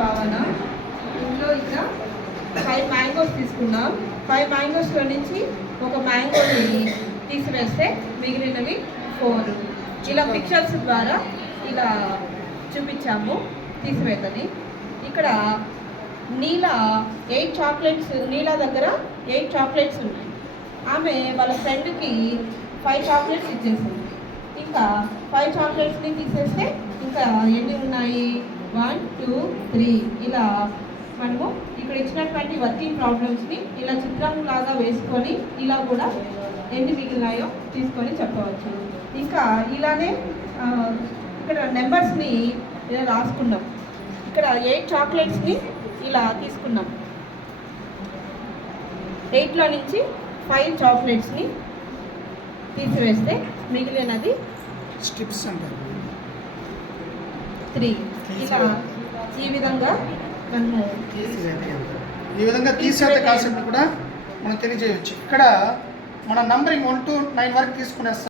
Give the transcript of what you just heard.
భావన. ఇందులో ఇక్కడ 5 మ్యాంగోస్ తీసుకున్నాం. 5 మ్యాంగోస్లో నుంచి ఒక మ్యాంగోని తీసివేస్తే మిగిలినవి 4. ఇలా పిక్చర్స్ ద్వారా ఇలా చూపించాము తీసివేతని. ఇక్కడ నీలా 8 చాక్లెట్స్, నీలా దగ్గర 8 చాక్లెట్స్ ఉన్నాయి. ఆమె వాళ్ళ ఫ్రెండ్కి 5 చాక్లెట్స్ ఇచ్చేసింది. ఇంకా 5 చాక్లెట్స్ని తీసేస్తే ఇంకా ఎన్ని ఉన్నాయి? 1 2 3. ఇలా మనము ఇక్కడ ఇచ్చినటువంటి వర్కింగ్ ప్రాబ్లమ్స్ని ఇలా చిత్రంలాగా వేసుకొని ఇలా కూడా ఎన్ని మిగిలినాయో తీసుకొని చెప్పవచ్చు. ఇంకా ఇలానే ఇక్కడ నెంబర్స్ని ఇలా రాసుకున్నాం. ఇక్కడ 8 చాక్లెట్స్ని ఇలా తీసుకున్నాం. 8లో నుంచి 5 చాక్లెట్స్ని తీసివేస్తే మిగిలినది స్టిప్స్ అంటారు 3. ఇలా ఈ విధంగా మనము ఈ విధంగా తీసేత కాన్సెప్ట్ కూడా మనం తెలియజేయవచ్చు. ఇక్కడ మన నంబరింగ్ 1 to 9 వరకు తీసుకునేస్తాం.